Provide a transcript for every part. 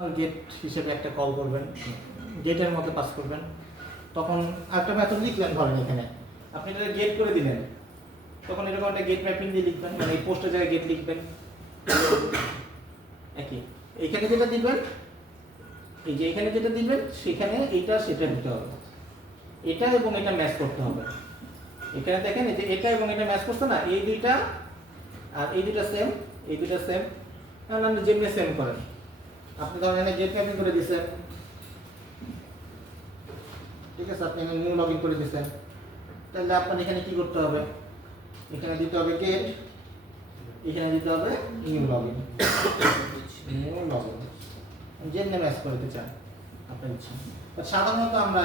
Gate হিসেবে একটা call করবেন, গেটের মধ্যে পাস করবেন। তখন একটা মেথড লিখলেন, ধরেন এখানে আপনি এটা গেট করে দিলেন, তখন এরকম একটা গেট ম্যাপিং দিয়ে লিখবেন, মানে এই পোস্টের জায়গায় গেট লিখবেন। একই এইখানে যেটা দিবেন, এই যে এখানে যেটা দিবেন সেখানে এইটা সেটা দিতে হবে, এটা এবং এটা ম্যাচ করতে হবে। এখানে দেখেন এই যে এটা এবং এটা ম্যাচ করছে না, এই দুইটা আর এই দুইটা সেম, এই দুইটা সেম। তাহলে আপনি যেমনি সেম করেন, আপনি ধরেন এখানে গেট ম্যাপিং করে দিয়েছেন, ঠিক আছে, আপনি এখানে নিউ লগইন করে দিয়েছেন, তাহলে আপনার এখানে কি করতে হবে, এখানে দিতে হবে গেট, এখানে দিতে হবে নিউ লগইন, নিউ লগইন যেমনি ম্যাচ করতে চান আপনার ইচ্ছা। সাধারণত আমরা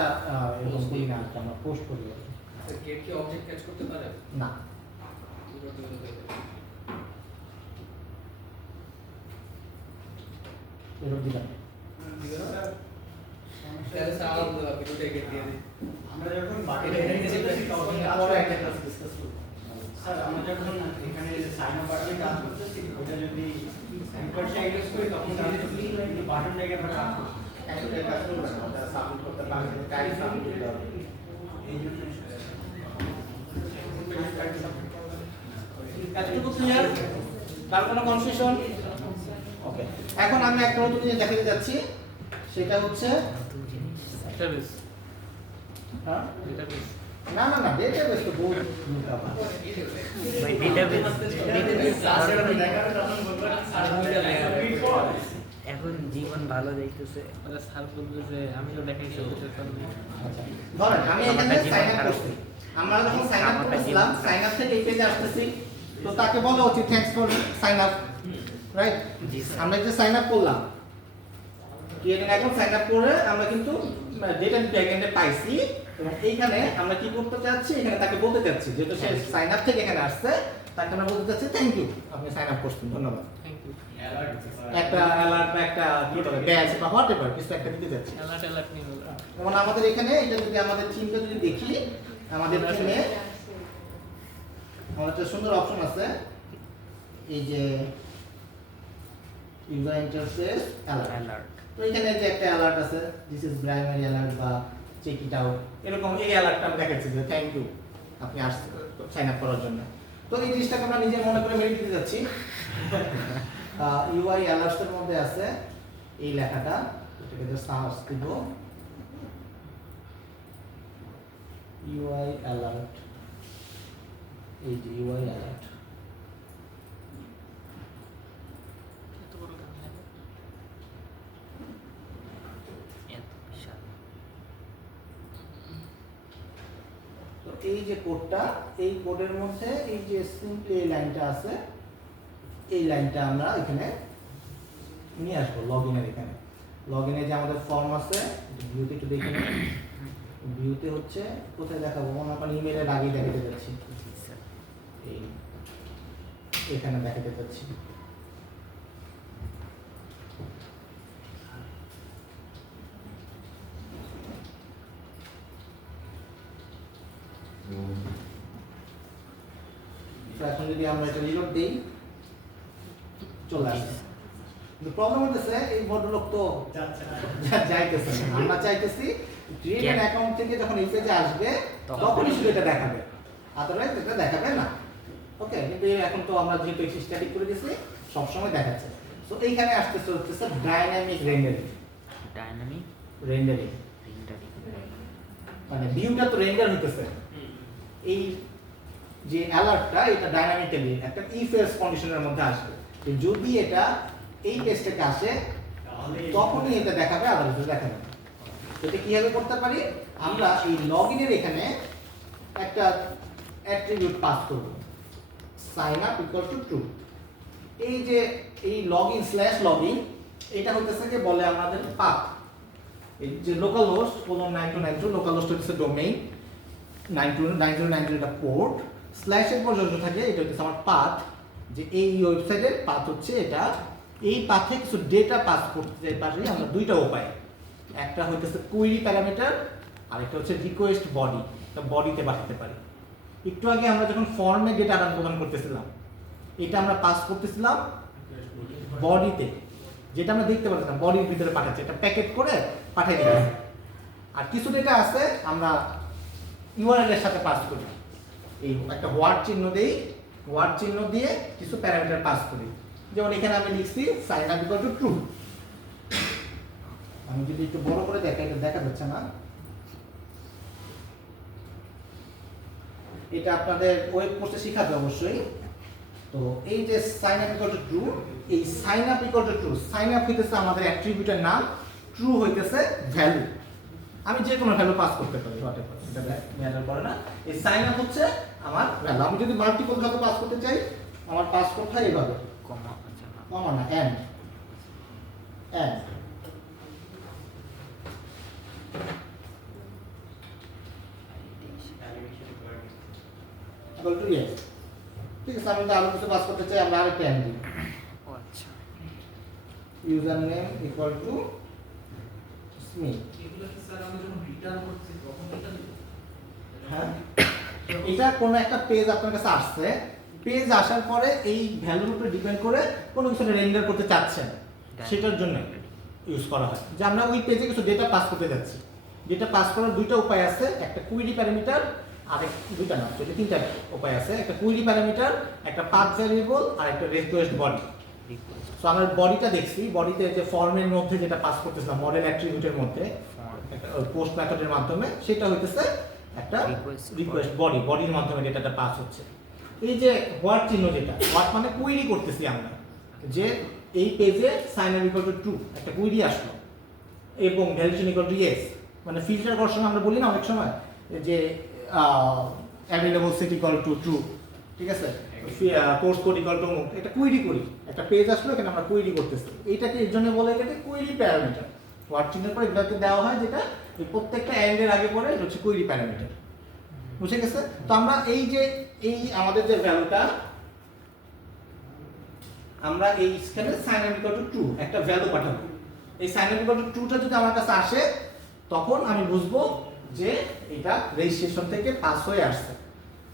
এরকম করি না, আমরা পোস্ট করি। গেট কি অবজেক্ট ক্যাচ করতে পারে না, এরকম দিবেন তাহলে সারা ভিডিওতে গেট দিয়ে দিই। আমরা যখন বাকিটা তখন আরো একটা ক্লাস ডিসকাস করব। স্যার আমরা যখন এখানে সাইন আপ বাটনে কাজ করতেছি, ওটা যদি এনকোডটা ইউজ করি তখন কিন্তু বাটন থেকে আমরা কাজ করছি। একসাথে কাজ করব না, ওটা সাবমিট করতে পারবেন, টাইপ সাবমিট করতে হবে। এই জন্য এতটুকু ক্লিয়ার? তার কোনো কনফিউশন? ওকে, এখন আমি একটা নতুন জিনিস দেখাতে যাচ্ছি, সেটা হচ্ছে ডেটাবেস হ্যাঁ ডেটাবেস না না না, ডেটাবেস তো বহুত মোটা কথা। ভাই ডেটাবেস এখন জীবন ভালো যাইতেছে। মানে স্যার বলবে যে আমিও দেখাইছি ওটা সামনে। আচ্ছা, ধরেন আমি এখানে সাইন আপ করছি, আমরা যখন সাইন আপ করছিলাম, সাইন আপ থেকে এই পেজে আসতেছি, তো তাকে বলা উচিত thanks for sign up, right? জি স্যার। আমরা যে সাইন আপ করলাম, ক্রিয়েট এখন সাইন আপ করে আমরা কিন্তু ডেটা ব্যাকএন্ডে পাইছি, এবং এইখানে আমরা কি করতে চাচ্ছি, এখানে তাকে বলতে চাচ্ছি যেহেতু সে সাইন আপ থেকে এখানে আসছে, তাকে আমরা বলতে চাচ্ছি থ্যাংক ইউ, আপনি সাইন আপ করছেন, ধন্যবাদ। Thank you. একটা অ্যালার্ট বা একটা কি বলে ব্যাচ বা হোয়াটএভার কিছু একটা দিতে যাচ্ছি। অ্যালার্ট নিয়ে হলো। যেমন আমাদের এখানে এটা যদি আমাদের টিমটা যদি দেখি, আমাদের টিমে আমাদের একটা সুন্দর অপশন আছে, এই যে ইউজার ইন্টারফেস অ্যালার্ট। তো এখানে যে একটা অ্যালার্ট আছে, দিস ইজ প্রাইমারি অ্যালার্ট বা চেক ইট আউট, এরকম এই অ্যালার্টটা আমি দেখাচ্ছি যে থ্যাংক ইউ, আপনি আসছেন সাইন আপ করার জন্য। তো এই জিনিসটাকে আমরা নিজে মনে করে মেরে দিতে যাচ্ছি। ইউআই অ্যালার্টস এর মধ্যে আছে এই লেখাটা, এটাকে জাস্ট সার্চ দিব, ইউআই অ্যালার্ট, এই যে ইউআই অ্যালার্ট। এত বড় গান লাগে। এত বিশাল। তো এই যে কোডটা, এই কোডের মধ্যে এই যে সিম্পলি এই লাইনটা আছে, এই লাইনটা আমরা এখানে নিয়ে আসবো লগইনের। এখানে লগইনে যে আমাদের ফর্ম আছে, ভিউতে একটু দেখে নিন। ভিউতে হচ্ছে কোথায় দেখাবো, মনে করেন ইমেইলের আগেই দেখাতে যাচ্ছি, জি স্যার। এই এখানে দেখাতে যাচ্ছি। তো এখন যদি আমরা এটা রিলোড দেই, চলে আসছে। কিন্তু প্রবলেম হচ্ছে এই ভদ্রলোক তো যাইতেছে না। আমরা চাইতেছি ক্রিয়েট অ্যান অ্যাকাউন্ট থেকে যখন এই পেজে আসবে তখনই শুধু এটা দেখাবে, আদারওয়াইজ এটা দেখাবে না। ওকে, কিন্তু এখন তো আমরা যেহেতু স্ট্যাটিক করে দিয়েছি, সবসময় দেখাচ্ছে। তো এইখানে আসতেছে হচ্ছে dynamic rendering. Dynamic rendering rendering. মানে ভিউটা তো রেন্ডার হইতেছে, এই যে অ্যালার্টটা এটা ডাইনামিক্যালি একটা ইফ এলস কন্ডিশনের মধ্যে আসবে, যে যদি এটা এই পেজ থেকে আসে তখনই এটা দেখাবে, আদারওয়াইজ দেখাবে না। এটা কিভাবে করতে পারি, আমরা এই লগইনের এখানে একটা অ্যাট্রিবিউট পাস করব, sign up equal to true. এই যে এই লগইন স্ল্যাশ লগইন, এটা হইতেছে যে বলে আমাদের পাথ, এই যে local host colon 9292, local host হচ্ছে ডোমেইন, 9292 এটা পোর্ট, স্ল্যাশ এর পর যত থাকে এটা হচ্ছে আমার পাথ, যে এই ওয়েবসাইটের পাথ হচ্ছে এটা। এই পাথে কিছু ডেটা পাস করতে পারি আমরা দুইটা উপায়, একটা হইতেছে কুইরি প্যারামিটার, আর একটা হচ্ছে রিকোয়েস্ট বডি, এটা বডিতে পাঠাতে পারি। একটু আগে আমরা যখন ফর্মে ডেটা আদান প্রদান করতেছিলাম, এটা আমরা পাস করতেছিলাম বডিতে, যেটা আমরা দেখতে পাচ্ছিলাম বডির ভিতরে পাঠাচ্ছে, এটা প্যাকেট করে পাঠিয়ে দিচ্ছে। আর কিছু ডেটা আছে আমরা ইউআরএল এর সাথে পাস করি, এই একটা হোয়াট চিহ্ন দেই, হোয়াট চিহ্ন দিয়ে কিছু প্যারামিটার পাস করি। যেমন এখানে আমি লিখছি sign up equal to true. আমি যদি একটু বড় করে দেখাই, এটা দেখা যাচ্ছে না, এটা আপনাদের ওয়েব কোর্সে শেখাবে অবশ্যই। তো এই যে sign up equal to true, এই sign up equal to true, sign up হইতেছে আমাদের অ্যাট্রিবিউটের নাম, ট্রু হইতেছে ভ্যালু। আমি যে কোনো ভ্যালু পাস করতে পারি, হোয়াটএভার, এটা ম্যাটার করে না। এই সাইন আপ হচ্ছে আমার ভ্যালু। আমি যদি মাল্টিপল ভ্যালু পাস করতে চাই, আমার পাস করতে হয় এইভাবে, কমা আচ্ছা না কমা না, and and equal to yes. ঠিক আছে, আমি যদি আরো কিছু পাস করতে চাই, আমরা আরেকটা এন্ড দিই, ও আচ্ছা user name equal to Smith. এগুলো কি স্যার আমরা যখন রিটার্ন করছি তখন এটা হ্যাঁ, এটা কোনো একটা পেজ আপনার কাছে আসছে, পেজ আসার পরে এই ভ্যালুর উপরে ডিপেন্ড করে কোনো কিছু রেন্ডার করতে চাচ্ছেন, সেটার জন্য ইউজ করা হয়। যে আমরা ওই পেজে কিছু ডেটা পাস করতে যাচ্ছি, ডেটা পাস করার দুইটা উপায় আছে, একটা কুইরি প্যারামিটার আর দুইটা না, আসলে তিনটা উপায় আছে। একটা কুইরি প্যারামিটার, একটা পাথ ভ্যারিয়েবল আর একটা রিকোয়েস্ট বডি। রিকোয়েস্ট সো আমরা বডিটা দেখছি, বডিতে যে ফর্মের মধ্যে যেটা পাস করতেছিলাম মডেল অ্যাট্রিবিউটের মধ্যে ফর্ম একটা পোস্ট মেথডের মাধ্যমে, সেটা হইতেছে একটা Request রিকোয়েস্ট বডি, বডির মাধ্যমে ডেটাটা পাস হচ্ছে। এই যে হোয়াট চিহ্ন, যেটা হোয়াট মানে কুইরি করতেছি আমরা, যে এই পেজে sign up equal to true একটা কুইরি আসলো এবং ভ্যালিডেশন ইকুয়াল টু ইয়েস, মানে ফিল্টার করার সময় আমরা বলি না অনেক সময় যে available set equal to true, ঠিক আছে, কোর্স কোড ইকুয়াল টু অমুক, এটা কুইরি করি। একটা পেজ আসলো, এখানে আমরা কুইরি করতেছি, এইটাকে এর জন্য বলে এটাকে কুইরি প্যারামিটার। হোয়াট চিহ্নের পরে এগুলোকে দেওয়া হয়, যেটা এই প্রত্যেকটা এন্ডের আগে পরে এটা হচ্ছে কুইরি প্যারামিটার। বুঝে গেছে? তো আমরা এই যে এই আমাদের যে ভ্যালুটা, আমরা এই স্ক্যানে sign up equal to true একটা ভ্যালু পাঠাবো। এই সাইন আপ ইকুয়াল টু ট্রুটা যদি আমার কাছে আসে, তখন আমি বুঝবো যে এটা রেজিস্ট্রেশন থেকে পাস হয়ে আসছে।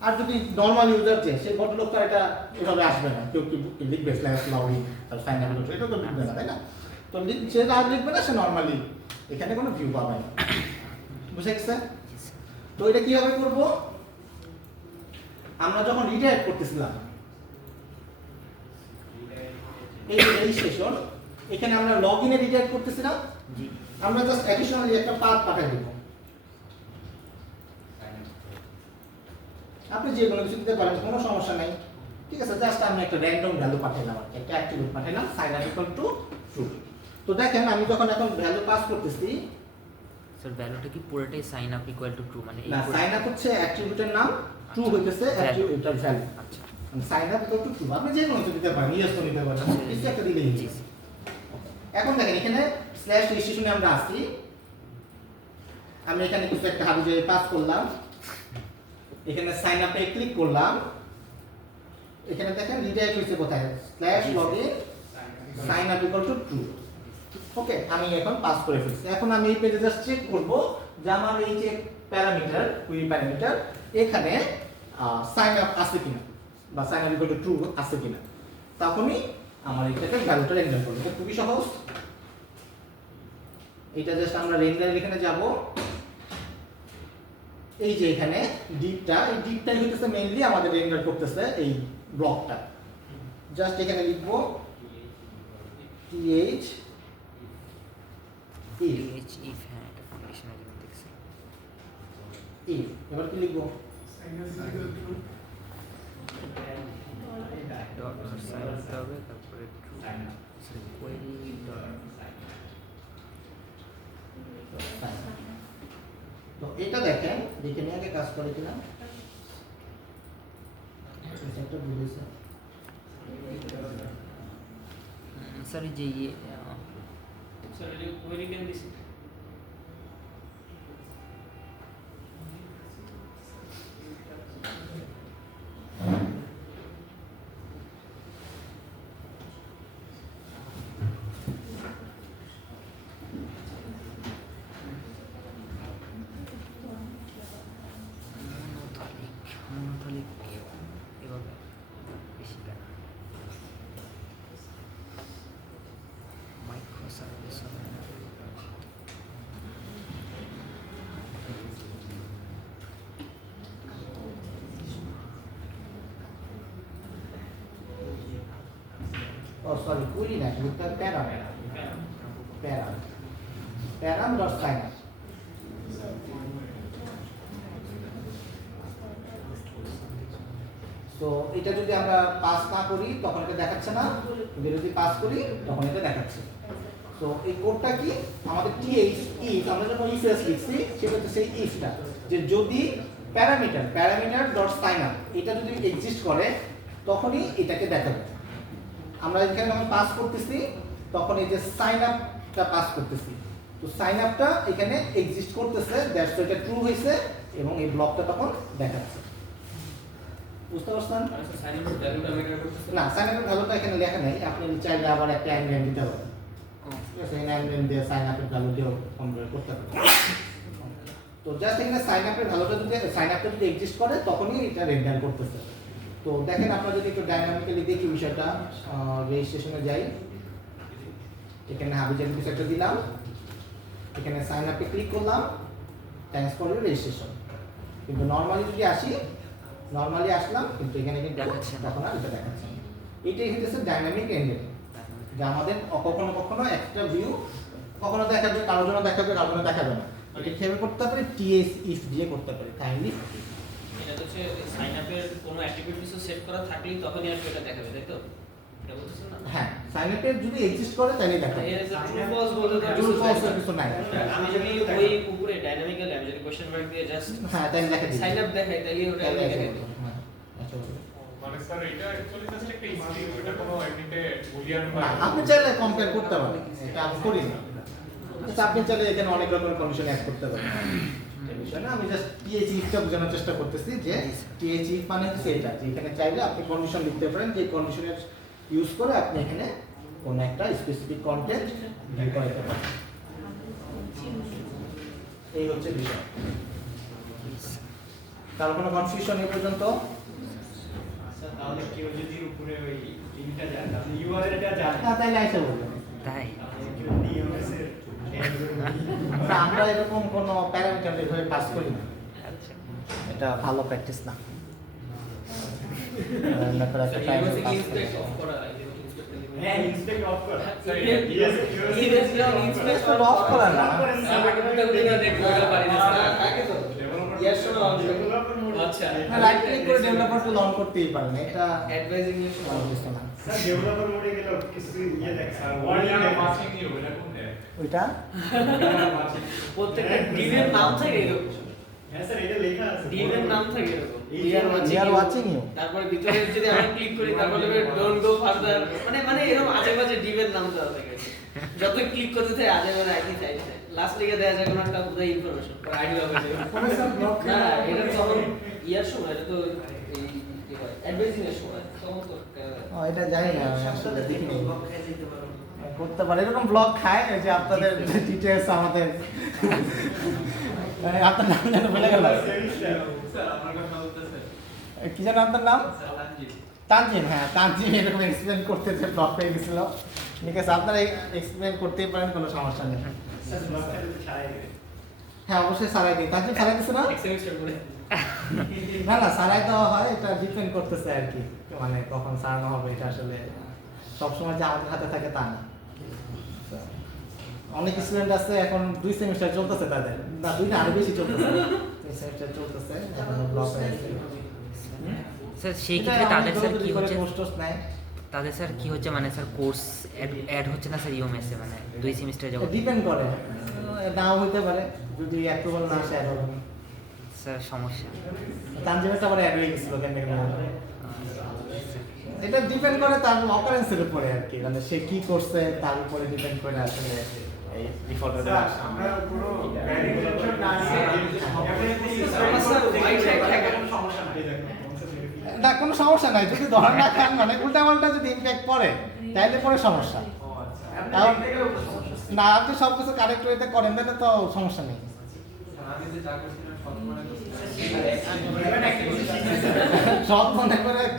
আর যদি নরমাল ইউজার যে সেই ভদ্রলোক তো এটা এভাবে আসবে না, কেউ কি লিখবে স্ল্যাশ লগইন আর সাইন আপ ইকুয়াল টু, এটা তো লিখবে না, তাই না? তো সে আর লিখবে না, সে নরমালি এখানে কোনো ভিউ পাবে না। বুঝে গেছে? তো এটা কিভাবে করব? আমরা যখন রিডাইরেক্ট করতেছিলাম এই রেজিস্ট্রেশন, এখানে আমরা লগইনে রিডাইরেক্ট করতেছিলাম, জি আমরা জাস্ট অ্যাডিশনালি একটা পাথ পাঠিয়ে দেব। আপনি যে কোনো কিছু দিতে পারেন, কোনো সমস্যা নাই, ঠিক আছে। জাস্ট আমি একটা র্যান্ডম ভ্যালু পাঠাইলাম, আর কি একটা অ্যাট্রিবিউট পাঠাইলাম, sign up equal to true. তো দেখেন আমি যখন এখন ভ্যালু পাস করতেছি, স্যার ভ্যালুটা কি পুরোটাই sign up equal to true মানে এই না, সাইন আপ হচ্ছে অ্যাট্রিবিউটের নাম, ট্রু হইতেছে অ্যাট্রিবিউটের ভ্যালু। আচ্ছা sign up equal to true, আপনি যে কোনো কিছু দিতে পারেন, ইয়েস তো নিতে পারেন, কিছু একটা দিলেই জি হচ্ছে। এখন দেখেন এখানে স্ল্যাশ রেজিস্ট্রেশনে আমরা আসি, আমি এখানে কিছু একটা হাবি যে পাস করলাম, এখানে সাইন আপে ক্লিক করলাম, এখানে দেখেন রিডাইরেক্ট হইছে কোথায়, slash login sign up equal to true. Okay, আমি এখন পাস করে ফেলছি। এখন আমি এই পেজে জাস্ট চেক করব যে আমার এই যে প্যারামিটার, কুইরি প্যারামিটার, এখানে সাইন আপ আছে কিনা বা sign up equal to true আছে কিনা। তখনই আমার এটাকে ভ্যালুটা রেন্ডার করব। এটা খুবই সহজ। এটা জাস্ট আমরা রেন্ডার এখানে যাব, এই যে এখানে ডিপটা, এই ডিপটাই হইতেছে মেইনলি আমাদের রেন্ডার করতেছে এই ব্লকটা। জাস্ট এখানে লিখব th টিএইচ ইফ হ্যাঁ এটা ফাংশনের জন্য দেখছি if, এবার কি লিখব? ডট সাইন করতে হবে তারপরে ট্রু কোয়েরি তো এটা দেখেন, দেখে নিয়ে আগে কাজ করে কিনা। একটা বুঝেছে। স্যার এই যে স্যার এটা কোয়েরি কেন দিছি? মনোথলিক এভাবে বেশি কেন সরি কুইরি না, এটা প্যারাম ডট সাইন আপ। তো এটা যদি আমরা পাস না করি তখন এটা দেখাচ্ছে না, কিন্তু যদি পাস করি তখন এটা দেখাচ্ছে। তো এই কোডটা কি আমাদের টিএইচ ইফ আমরা যখন ইফ এলস লিখছি সেটা হচ্ছে সেই ইফটা, যে যদি প্যারামিটার ডট সাইন আপ এটা যদি এক্সিস্ট করে তখনই এটাকে দেখাবে। আমরা এখানে যখন পাস করতেছি তখন এই যে সাইন আপটা পাস করতেছি, তো সাইন আপটা এখানে এক্সিস্ট করতেছে, দ্যাটস এটা ট্রু হয়েছে এবং এই ব্লকটা তখন দেখাচ্ছে। বুঝতে পারছেন? সাইন আপ ভ্যালুটা মেটার করতেছে না, সাইন আপের ভ্যালুটা এখানে লেখা নেই, আপনি চাইলে আবার একটা অ্যানগ্রাম দিতে পারেন। ঠিক আছে, এই অ্যানগ্রাম দিয়ে সাইন আপের ভ্যালু দিয়েও কনভার্ট করতে পারেন। তো জাস্ট এখানে সাইন আপের ভ্যালুটা যদি এক্সিস্ট করে তখনই এটা রেন্ডার করতেছে। তো দেখেন আপনারা যদি একটু ডাইনামিক্যালি দেখি বিষয়টা, রেজিস্ট্রেশনে যাই, এখানে হাবিজাবি কিছু একটা দিলাম, এখানে সাইন আপে ক্লিক করলাম, থ্যাঙ্কস ফর ইউর রেজিস্ট্রেশন। কিন্তু নরমালি যদি আসি, নরমালি আসলাম কিন্তু এখানে কিন্তু দেখাচ্ছে না। তখন আর এটা দেখাচ্ছে না। এটাই হচ্ছে ডাইনামিক রেন্ডারিং, যে আমাদের কখনো একটা ভিউ কখনো দেখাবে, কারোর জন্য দেখাবে, কারোর জন্য দেখাবে না। এটা কিভাবে করতে পারি? টিএস ইফ দিয়ে করতে পারি। কাইন্ডলি এটা হচ্ছে সাইন আপের কোনো অ্যাট্রিবিউট সেট করা থাকলেই তখনই আর এটা দেখাবে, তাই তো? এটা বলতেছেন না? হ্যাঁ, সাইন আপে যদি এক্সিস্ট করে তাহলে দেখাবে। এর যে ট্রু ফলস বলতে তো ট্রু ফলস কিছু নাই। আমি যদি ওই উপরে ডাইনামিক্যালি আমি যদি কোশ্চেন মার্ক দিয়ে জাস্ট হ্যাঁ, তাই দেখা দিই। সাইন আপ দেখাই তাহলে ওটা তাহলে দেখাই দেখাই দিই। দিই। হ্যাঁ, আচ্ছা বলুন। মানে স্যার এটা অ্যাকচুয়ালি জাস্ট একটা স্ট্রিং, এটা কোনো এমনিতে বুলিয়ান না, আপনি চাইলে কম্পেয়ার করতে পারেন, এটা আমি করি না। আচ্ছা, আপনি চাইলে এখানে অনেক রকমের কন্ডিশন অ্যাড করতে পারেন। এই বিষয় না, আমি জাস্ট টিএইচ ইফটা বোঝানোর চেষ্টা করতেছি যে টিএইচ ইফ মানে হচ্ছে এটা, যে এখানে চাইলে আপনি কন্ডিশন লিখতে পারেন, যে কন্ডিশনের ইউজ করে আপনি এখানে কোন একটা স্পেসিফিক কন্টেন্ট বের করতে পারেন। এই হচ্ছে বিষয়। কারো কোনো কনফিউশন এই পর্যন্ত? আচ্ছা, তাহলে কেউ যদি উপরে ওই লিংকটা যায়, তাহলে ইউআরএলটা যায়, না, তাইলে আইসা বলবেন। তাই তাহলে কেউ ডিএমএস এর না, আমরা এরকম কোনো প্যারামিটার এভাবে পাস করি না, আচ্ছা এটা ভালো প্র্যাকটিস না। আমরা একটা sir parameter USA pass inspect করি। অফ করা ইনস্পেক্ট হ্যাঁ, ইনস্পেক্ট অফ করা। স্যার Inspect off করা না। আচ্ছা রাইট ক্লিক করে ডেভেলপার টুল অন করতেই পারেন, এটা অ্যাডভাইজিং এর ভালো কিছু না। স্যার ডেভেলপার মোডে গেলে কিছু ইয়ে দেখ স্যার, ওয়ার্ল্ড ওয়ার্নিং আর দেখ। ওয়াচিং ইউ এটা কোন দেয়? ওইটা প্রত্যেকটা ডিভের নাম থাকে এরকম, হ্যাঁ স্যার, এটা লেখা আছে। ডিভের নাম থাকে এরকম We are we are watching you। তারপরে ভিতরে যদি আমরা ক্লিক করি তারপরে ডোন্ট গো ফার্দার, মানে এরকম আজে বাজে ডিভের নাম দেওয়া থাকে। যত ক্লিক করতে থাকে আজে বাজে আইডি চাইছে, লাস্ট লিখে দেওয়া যায় কোনো একটা পুরো ইনফরমেশন আইডি হবে। পরে স্যার ব্লক না এটা তখন ইয়ার সময়, এটা তো এই কি হয় অ্যাডভাইজিং এর সময়, তখন তো ও, এটা জানি না, আমি আসলে দেখিনি। করতে পারে এরকম ব্লগ খায়, এই যে আপনাদের ডিটেইলস আমাদের মানে আপনার নাম যেন ভুলে গেল। স্যার আমার কথা বলতেছে কি যেন আপনার নাম? সালানজি তানজিম। হ্যাঁ, তানজিম এরকম এক্সপ্লেন করতে যে ব্লগ পেয়ে গেছিল। ঠিক আছে, আপনারা এক্সপ্লেন করতেই পারেন, কোনো সমস্যা নেই। স্যার ব্লকটা যদি ছাড়াই দেবে। হ্যাঁ, অবশ্যই সারাই দিই। তানজিম সারাই দিচ্ছে না? এক সেমিস্টার করে না না, সারাই দেওয়া হয়, এটা ডিপেন্ড করতেছে আর কি, মানে কখন সারানো হবে, এটা আসলে সবসময় যে আমাদের হাতে থাকে তা না। তো, অনেক স্টুডেন্ট আছে এখন 2 সেমিস্টার চলতেছে তাদের, না 2 না আরো বেশি চলতেছে, 2 সেমিস্টার চলতেছে এখন ব্লক হয়ে আছে। স্যার সেই ক্ষেত্রে তাদের স্যার কি হচ্ছে, পোস্টস নাই, তাদের স্যার কি হচ্ছে মানে স্যার কোর্স অ্যাড হচ্ছে না স্যার ইউএমএসে, মানে 2 সেমিস্টার যাবত ডিপেন্ড করে, নাও হইতে পারে, যদি অ্যাপ্রুভাল না আসে আর হবে না। স্যার সমস্যা। তানজিমেরটা আবার অ্যাড হয়ে গেছিল কেন এটা ডিপেন্ড করে তার অকারেন্সের উপরে আর কি, মানে সে কি করছে তার উপরে ডিপেন্ড করে আসলে এই ডিফল্টার স্যার আমরা পুরো ভ্যারিয়েবল না নিয়ে সমস্যা নাই। না, কোনো সমস্যা নাই, যদি ধরা না খান, মানে উল্টাপাল্টা যদি ইমপ্যাক্ট পড়ে তাহলে পরে সমস্যা। কারণ না, আপনি সব কিছু কারেক্ট ওয়েতে করেন তাহলে তো সমস্যা নেই। আমি যে যা করছিলাম সব মনে করছি সব মনে করে একটা